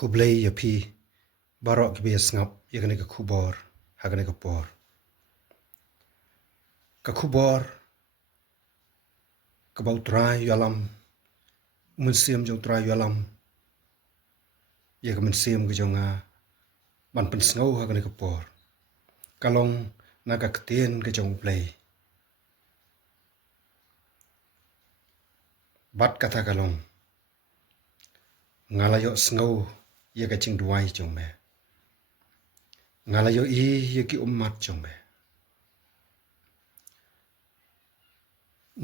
Kublai ya pi barok ki bias ngap ya kene ka kubor ha kene ka por ka kubor ka bau trai yalam mun siam jong trai yalam ya ka mun siam ka jong ban pen sngo ha kene ka por kalong na ka ktien ka jong play bat kata kalong ngalayo sngo ya ka ching duai jong me ngalayo I ya ki ummat jong me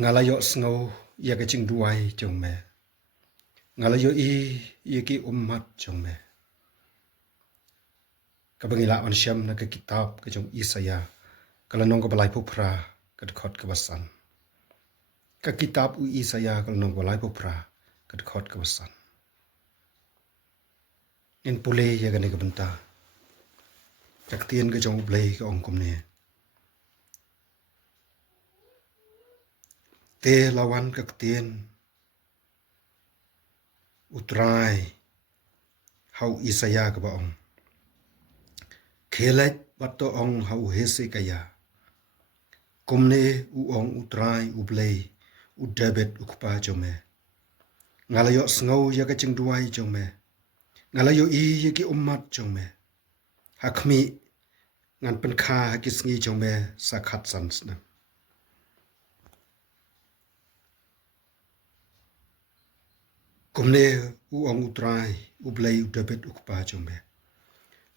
ngalayo sngo ya ka ching duai jong me ngalayo I ya ki ummat jong me ka bangila on syam na ka kitab ka jong Isaya kalanong ka balai pupra ka khot ka basan ka kitab u Isaya kalanong ka balai pupra ka khot ka basan in pule ya gane ka benta kaktien ka jong blai ka ong kum ne te lawan kaktien utrai hau Isaya ka ba ong khelet bato ong hau hese kaya kumne u ong utrai u blai u debet u kpa jome ngalayo sngo ya ka ching duai jome ngalayo I ya ki ummat jome hakmi ngan pen kha hakisngi jome sakhat sansna kumne u ong utrai u blai u debet u kpa jome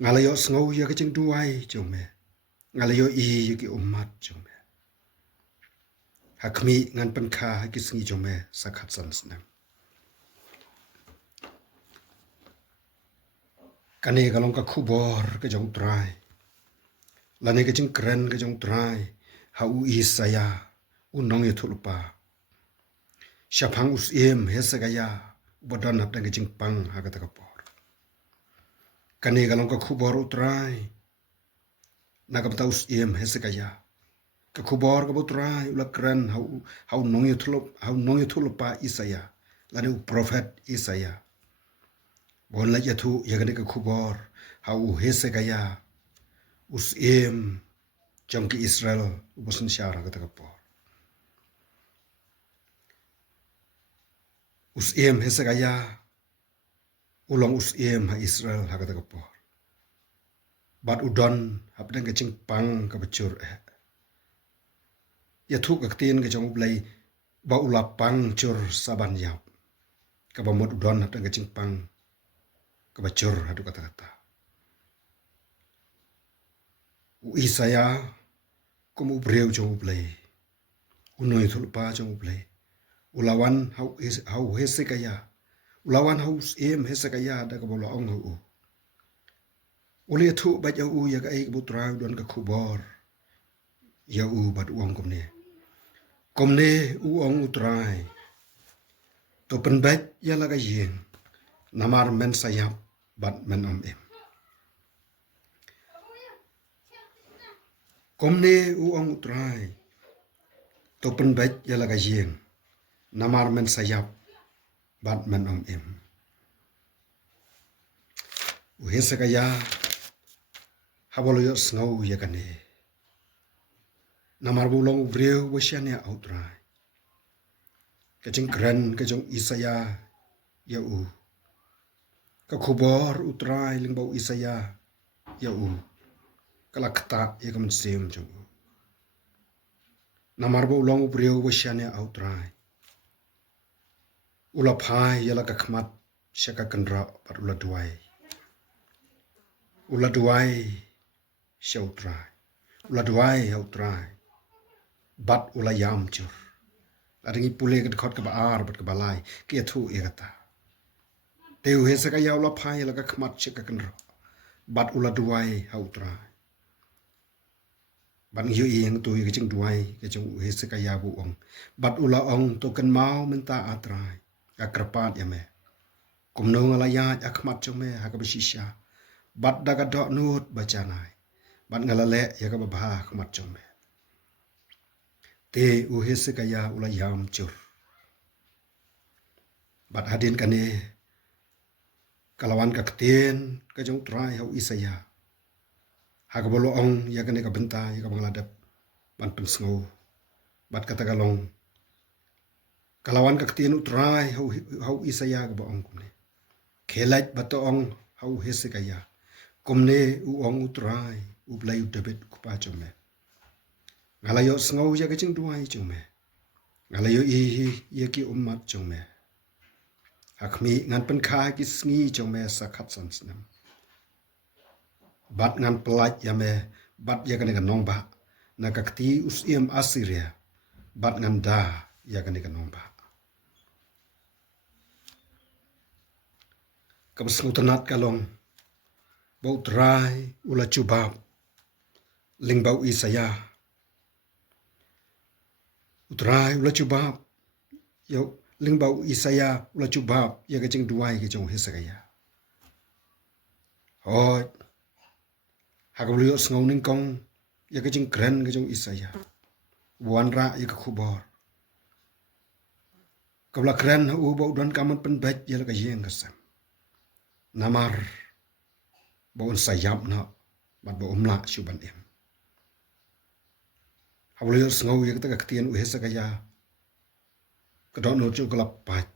ngalayo sngo ya ka ching duai jome ngalayo I ya ki ummat jome hakmi ngan pen kha hakisngi jome sakhat sansna kane kalong ka khubor ka jong trai lane ka ching kren ka jong trai ha u Isaya u nong ye thulpa shaphang us em hesagaya bodon hap ka ching pang ha ka ta por kane kalong ka khubor u trai na ka us em hesagaya ka khubor ka trai ula kren ha u nong ye thulpa Isaya lane u prophet Isaya bon la yathu yagane ka khubor ha u hesagaya us em jong ki Israel ubosan syara ka ta por us em hesagaya ulong us em ha Israel ha ka ta por bat udon hapdang ka ching pang ka bachur yathu ka tin ka jong blai ba ula pang chur saban yap ka ba mod udon hapdang ka ching pang ka bachur hadu kata u Isaya kum u breu jong blai unoi thulpa jong blai ulawan hau hesekaya ulawan haus em hesekaya da ka bola ong hu uli thu ba ja u ya ka ai butra don ka khubor ya u bat uang komne u ong utrai to pen bat ya la ka yin namar men sayap bat men om em komne u ong utrai to pen bat ya la ka yin namar men sayap bat men om em u hesakaya habolo yo snau ya kane namar bulong breu wasiania outrai kajing kren kajong Isaya ya u ka khubor utrai lingbau Isaya ya u kala kata ya kamen sem jong namar bulong breu wasiania outrai ula phai yala ka khmat shaka kanra par ula duai shautrai ula duai hautrai bat ula yam chur adingi pule ka khot ka ba ar bat ka balai ke thu e kata teu hesa ka yaula phai yala ka khmat shaka kanra bat ula duai hautrai ban yu yang tu ka ching duai ka chung hesa ka ya bu ong bat ula ong to kan mau menta atrai akrapat ya me kumno ngala ya akhmat chome ha ka bishisha bat daga do nut bachanai bat ngala le ya ka ba akhmat chome te u hesekaya ula yam chur bat hadin kane kalawan ka ketien ka jong trai hau Isaya ha ka bolo ong ya ka ne ka benta ya ka bangladap ban pensngo bat kata kalong kalawan ka ketien utrai hau Isaya ka ba ong kumne kelait bato ong hau Hesekaya kumne u ong utrai u blai u debet ku pa chome ngalayo sngo ya ka jing duai chome ngalayo ihi ya ki umat chome hakmi ngan pen kha ki sngi chome sakhat sansnam bat ngan pelat ya me bat ya kan nong ba na kakti usiem Asiria bat ngan da ya kan nong ba kabas ngutanat kalong bau trai ula cubab lingbau Isaya utrai ula cubab yo lingbau Isaya ula cubab ya ka jing duai ki jong Hesekaya hoi hakablio sngo ning kong ya ka jing kren ka jong Isaya buan ra ya ka khubor kabla kren u bau don kaman pen bet ya ka yeng ka sam namar bau sayap na bat bau umla shuban em hakablio sngo ya ka ta ketien u Hesekaya kadon no chu kalap pat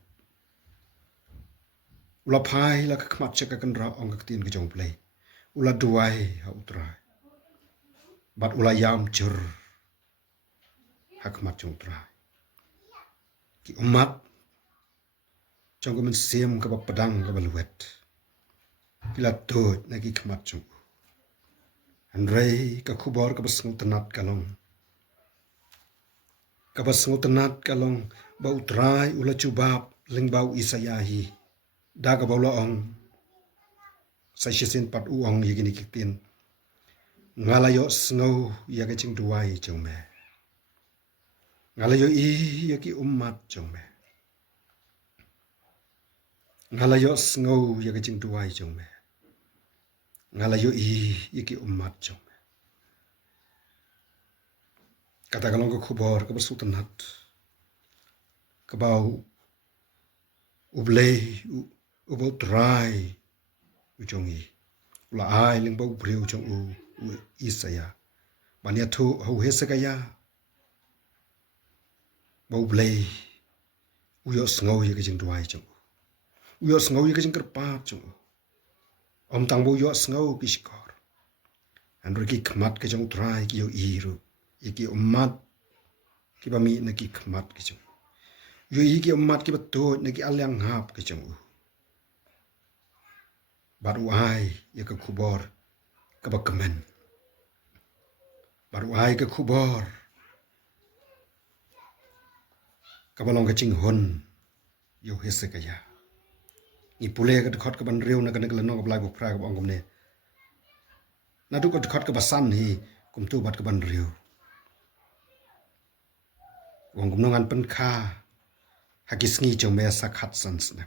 ula phai la ka khmat cheka kan ra ong ka ketien ka jong play ula duai ha utrai bat ula yam chur hakmat jong utrai ki umat jong ko men siam ka ba padang ka ba luet kila tot na ki khmat jong andrei ka khubor ka basngu tanat kalong ka basngu tanat kalong ba utrai ula chubab lingbau Isaya hi da ka ba ong sai shisen pat u ong yigini kitin ngalayo snow ya ka ching duai chong me ngalayo i ya ki ummat chong me ngalayo snow ya ka ching duai chong me ngalayo i ya ki ummat chong me kata kalong ko khubor ka basu tanat ka bau ublei u bau trai u chong i ula ai ling bau breu chong u Isaya bania thu hau Hesekaya bau blei u yo sngo ye ka jing duai chong u yo sngo ye ka jing kerpa chong om tang bau yo sngo ki skor an ri ki khmat ka jong trai ki yo iru ye ki ummat ki ba mi na ki khmat ki jong yo i ki ummat ki ba to na ki alyang hap ki jong u baru ai ye ka khubor ka ba kamen baru ai ka khubor ka balong ka ching hon yo Hesekaya ni pule ka khot ka ban riu na ka no ka blai bu phra ka ong kom ne na du ka khot ka basan hi kum tu bat ka ban riu ong kom no ngan pen kha hakis ngi chong me sakhat sans na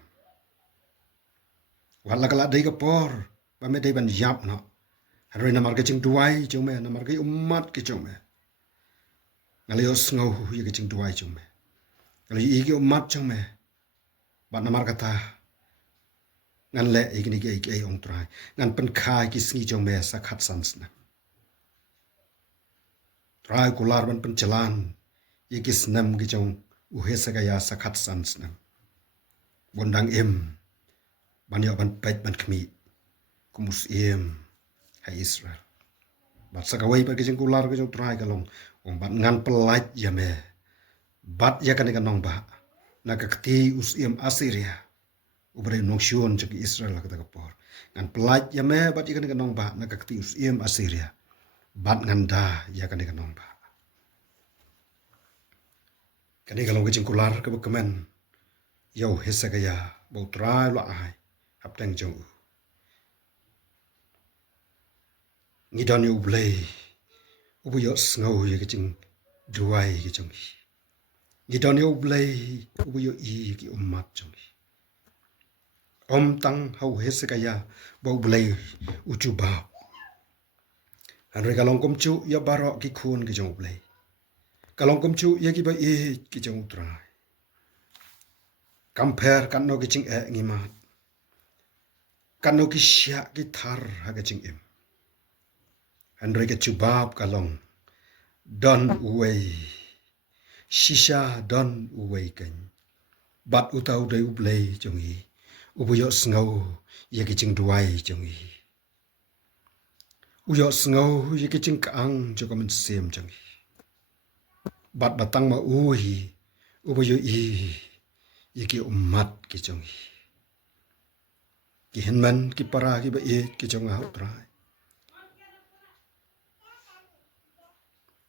wala kala dei ka por ba me dei ban yap no Hari namar kecing duai cuma, namar ke umat ke cuma. Ngalio sngau ye kecing duai cuma. Kalau iki umat cuma, bat namar kata ngan le ikini ke ong trai, ngan pen khai ki sngi cuma sakhat sansna. Trai kular ban pen jalan, iki snam ki cong Hesekaya sakhat sansna. Bondang em, ban yo ban pait ban kmi, kumus em. Hai Israel. Bat sakawai pa kijing kular kijing try kalong. Ong bat ngan pelait ya me. Bat ya kan ikan nong ba. Nakakti usiem Asiria. Ubre nong shion cek Israel kata kapor. Ngan pelait ya me bat ya kan ikan nong ba. Nakakti usiem Asiria. Bat ngan da ya kan ikan nong ba. Kan ikan nong kijing kular kemen. Yau Hesekaya bau try lo ai. Hapteng jong. Ngidan yu blay ubu yo snow ye kicing duai ki chong ngidan yu blay ubu yo i ki ummat chong om tang hau Hesekaya bau blay uju ba an re kalong kom chu ya baro ki khun ki chong blay kalong kom chu ye ki ba e ki chong trai compare kan no ki ching e ngi mat kanu ki sya ki thar ha ka ching em andre ke chubab kalong don uwei shisha don uwei kan bat utau dai ublei chong hi ubuyo sngo ye ki ching duai chong hi uyo sngo ye ki ching kaang cho ka man sem chong hi bat batang ma u hi ubuyo i ye ki umat ki chong hi ki henman ki para ki ba e ki chong ha utrai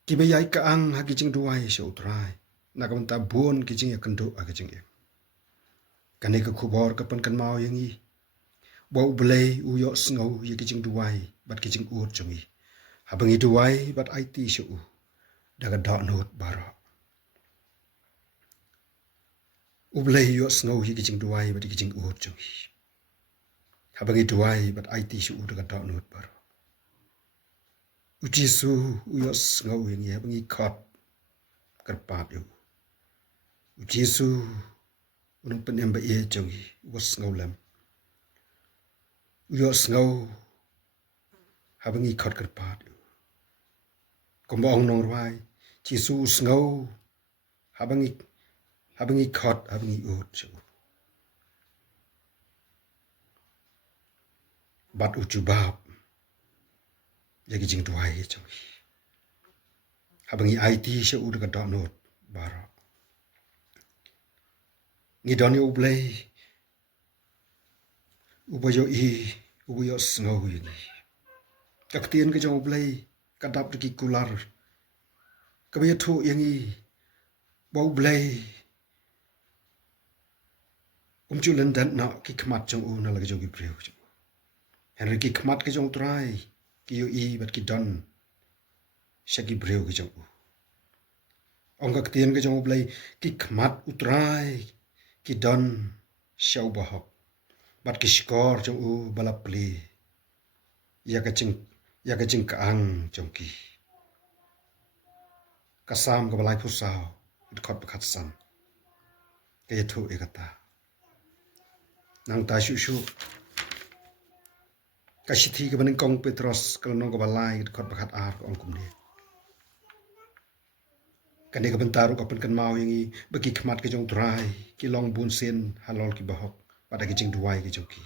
ki ba yai kaang ha ki ching duai sho utrai na ka man ta bon ki ching ya kando a ki ching em kane ka khubor ka pan kan mau yang i bau blei u yo sngo ye ki ching duai bat ki ching ut chong hi habangi duai bat IT sho u daga da not bara u blei yo sngo ye ki ching duai bat ki ching ut chong hi habangi duai bat IT sho u daga da not bara u jisu u yo sngo yang ye habangi khat karpat yo u jisu unang panem ba e chong hi was sngo lam u yo sngo habangi khat karpat yo kombong nong rai jisu sngo habangi khat habangi ut chong bat u chubab ye ki ching duai chong hi habangi IT sho u daga da not bara ni doni ublei ubayo i ubayo sngo yang i kaktien ke jong ublei kadap ki kular kabaya thu yang i bau blei chulen dan na ki khmat jong u na lagi jong ki breu henry ki khmat ke jong trai ki yo i bat ki don shaki breu ke jong u ong kaktien ke jong ublei ki khmat utrai ki don shau bahok bat ki skor jong u balapli ya ka ching kaang jong ki kasam ka balai phusao it khot pakhat san ke thu e kata nang ta shu shu kasithi ka baning kong petros kalong ka balai it khot pakhat ar ong kum ne kane ka bantaru ka pan kan mau yang i bagi khmat ke jong drai ki long bun sen halol ki bahok pada ki ching duai ki jong ki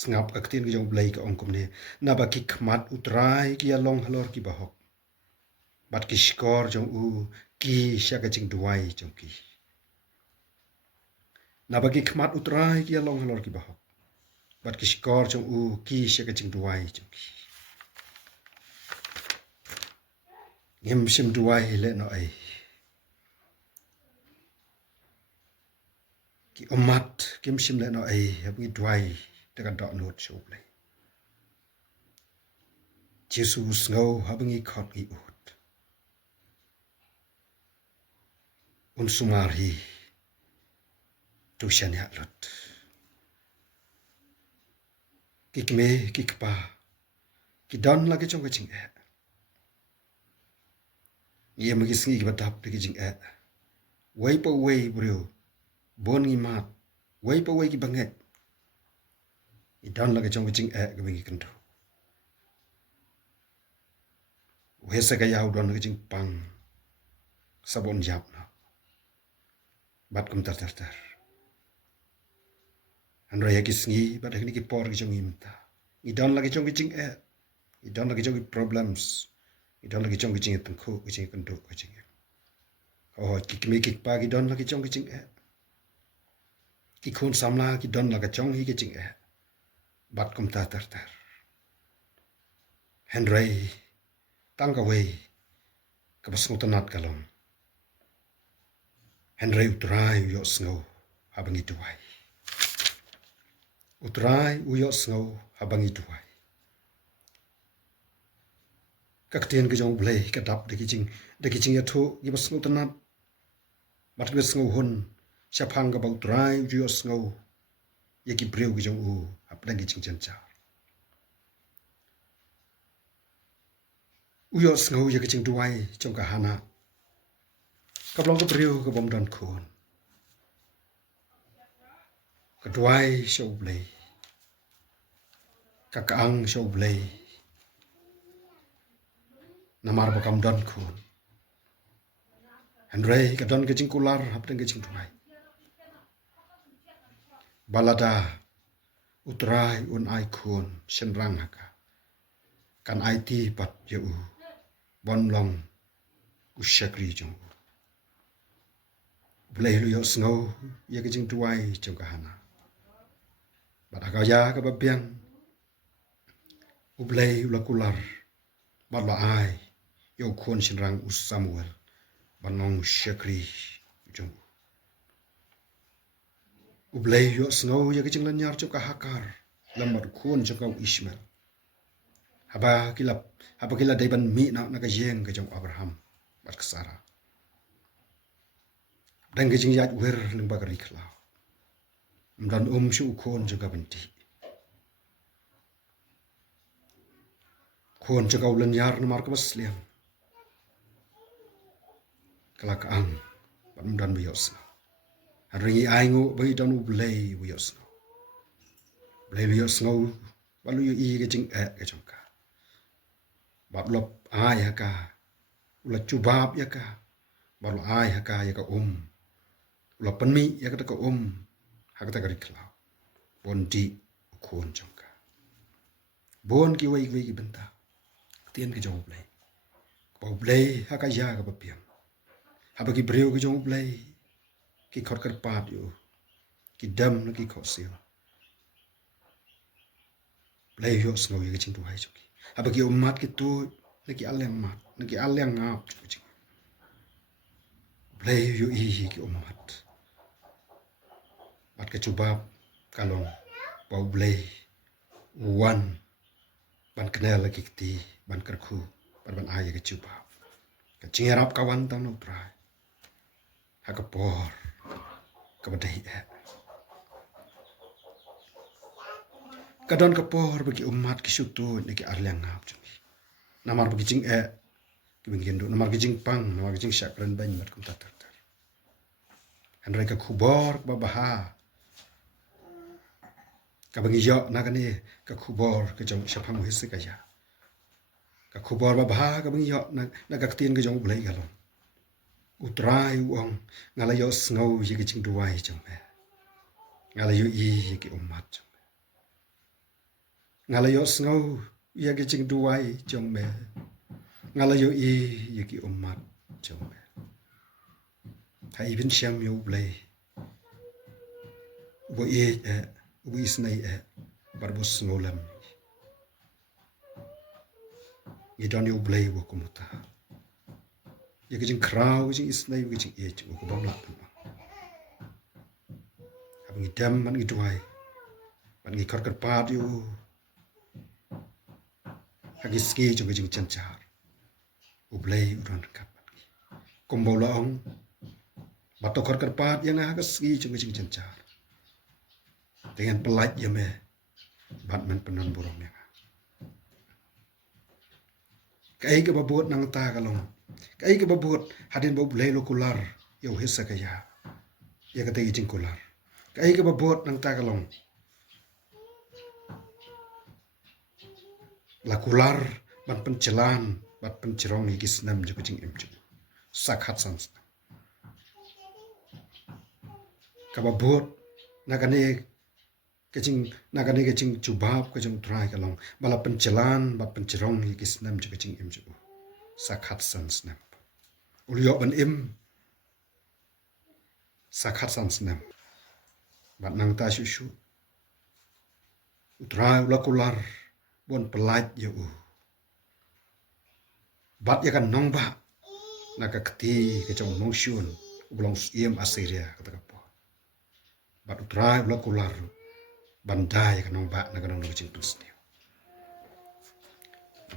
sngap ka tin ki jong blai ka ong kum ne na ba ki khmat utrai ki along halor ki bahok bat ki skor jong u ki sha ka ching duai jong ki na ba ki khmat utrai ki along halor ki bahok bat ki skor jong u ki sha ka ching duai jong ki ngem sim duai le no ai ki omat kim sim le no ai hab ngi duai ta ka dot not show le Jesus ngo hab ngi khot ngi ut un sumar hi tu shan ya lot kik me kik pa ki don la ke chong ka ching e ye ma ki sngi ki batap ki ching e wai pa wai bro bon ngi mat wai pa wai ki banget i don la ke chong ka ching e ka bingi kan tu wesa ka yaw don ka ching pang sabon jap na bat kum tar andra ya ki sngi bat ni ki por ki chong imta i don la ke chong ki ching e i don la ke chong ki problems i don la ke chong ki ching tan khu ki ching kan tu ki ching oh ki me ki pa ki don la ke chong ki ching e ki khun samla ki don la ke chong hi ki ching e bat kum tar henry tang ka wei ka basung tanat kalong henry utrai yo snow habangi tuai utrai uyo snow habangi tuai kaktien ke jong blei ka dap de ki ching ya thu ki basung tanat bat ke snow hun shapang ka bau utrai uyo snow ye ki breu ki jong u apdang ki ching chan cha uyo snow ye ki ching tuai chong ka hana ka blong ka breu ka bom don khon ka tuai show blei kakaang show blay namar bakam don kun Henry kadon kecing kular hapten kecing tuai balada utrai un ai kun senrang haka kan IT pat yu bon long ushakri jong blay lu yo snow ya kecing tuai jong kahana bada ya ka babiang ublay ula kular badla ai yo kun senrang us Samuel banong shakri jong ublay yo snow ya kecing lanyar jong kahakar lambat kun jong kau Ishmael haba kila daiban mi na ka yeng ka jong Abraham bat kesara dan kecing yat wer ling bagari kla dan shu kon jong ka benti kon jong kau lanyar na mar ka basliang kelakaang dan biyos ringi aingu bai dan ublay biyos blay biyos ngau balu yu i kecing ke jong ka bablop ai haka ula cubab ya ka balu ai haka ya ka ula penmi ya ka haka ta gari klau bondi kon jong ka bon ki wai ki benta tien ke jong blay haka ya ka bapiam haba ki breu ki jong blay ki khot kar pat yo ki dam na ki khosio blay yo snow ye kecing tuai joki haba ki umat ki tu na ki aleng mat na ki aleng ngap joki blay yo i ki umat bat ke cubab kalong bau blay wan ban kenal lagi kti ban kerku ban ai ke cubab kecing harap kawan tang no trai hakapor kabadai kadon kapor bagi umat ki sutu ni ki arliang ngap joki namar bagi jing ki bingin do namar ki jing pang namar ki jing syakran ban mat kum tatar Henry ka khubor babaha ka bangi yo na kani ka khubor ka jong syapang hisse ka ya ka khubor babaha ka bangi yo na ka tin ka jong blai galon utrai uang ngala yo snow ye ki jing duai jong me ngala yo i ye ki umat jong me ngala yo snow ye ki jing duai jong me ngala yo i ye ki umat jong me hai bin syam yo blai bo ye bo isnai barbus ngolam ye don yo blai bo kumuta ye ki jing kraw jing isnai ki jing ye ko bam la pun abang idam man idwai man ngi kor pat yo hagi ski jong jing chanchar ublai uran kap kombola ong bato kor pat yang hagi ski jong jing chanchar dengan pelat ya me batman penon burung ya kai ke babot nang ta kalong kai ke babot hadin bo blai lo kular yo hissa ka ya kata ijing kular kai ke babot nang ta kalong la kular ban pencelan bat pencerong higis nam jo jing em jo sakhat sans ka babot nagane kecing cubab kecing try kalong bala pencelan bat pencerong higis nam jo kecing em jo sakhat sans nam ulio ban em sakhat sans nam bat nang ta shu utrai ula kular bon pelat yo bat ya kan nong ba naga kti ke jong nong shun ublong iem Asiria kata kapo bat utrai ula kular bandai kan nong ba naga nong jing tus dia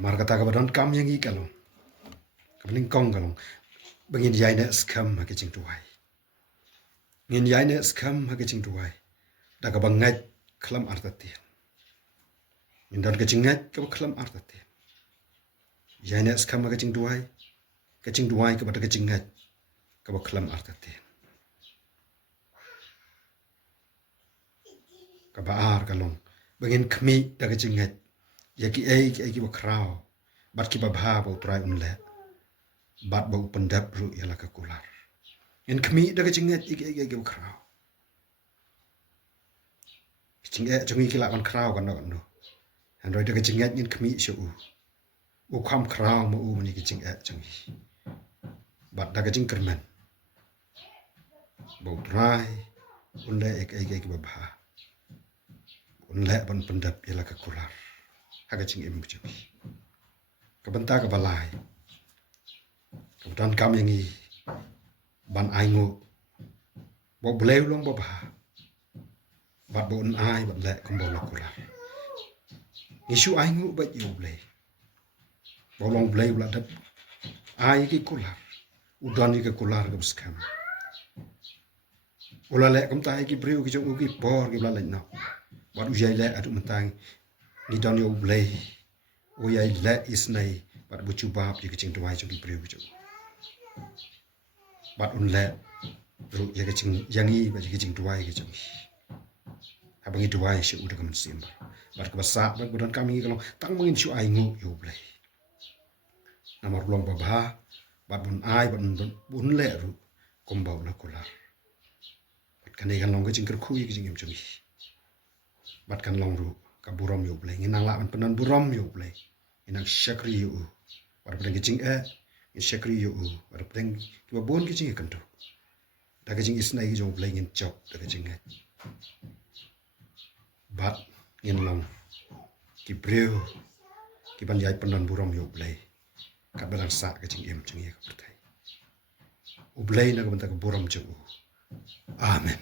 mar kata ka badon kam yang i kalong kabning kong kalong bangin yai na skam ha ke jing tuai ngin yai na skam ha ke jing tuai daga bangai klam artati Indar kecingat ke kelam artati. Yana skam kecing duai kepada kecingat ke kelam artati. Kabar kalong bangin kami daga jinget yaki ki bakrao bat ki babha ba utrai unle bat ba upendap ru yala ka kular in kami daga jinget ki bakrao jinget jungi ki la kan krao kan no and roi daga jinget in kami shu u kham krao ma u mani ki jinget jungi bat daga jing kerman ba utrai unle ki babha unle ban pendap yala ka kular haga jing im jungi kabenta ka balai kemudian kami yang ban aingu bo boleh long bo bah bat bo un ai bat le kom bo la kula isu aingu ba yu boleh bo long boleh la dat ai ki kula udan ki kula ga skam ula le kom tai ki briu ki jong ki por ki bla le no bat u jai le atu mentang ni dan yo boleh o yai le isnai bat bu chubab ki jing tuai jong ki briu ki jong bat un le ru ya ke ching yangi ba ke ching tuai ke ching abangi tuai shi udah kamen simba bat ke basa ba budan kami kalau tang mungin shu ai ngu yo blai namar long ba ba bat bun ai bun le ru kombau la kular bat kan ikan long ke ching kerkhui ke ching em ching bat kan long ru ka burom yo blai nginang la penan burom yo blai inang shakri yo bat pedan ke ching in shakri yo bat pedan ki ba bon ke ching kan tu daga jing isnai ki jong blai ngin chok daga jing ngai bat ngin long ki breu ki ban yai penan burom yo blai ka balang sa ka jing em jing ye ka pertai u blai na ka bentak burom jong amen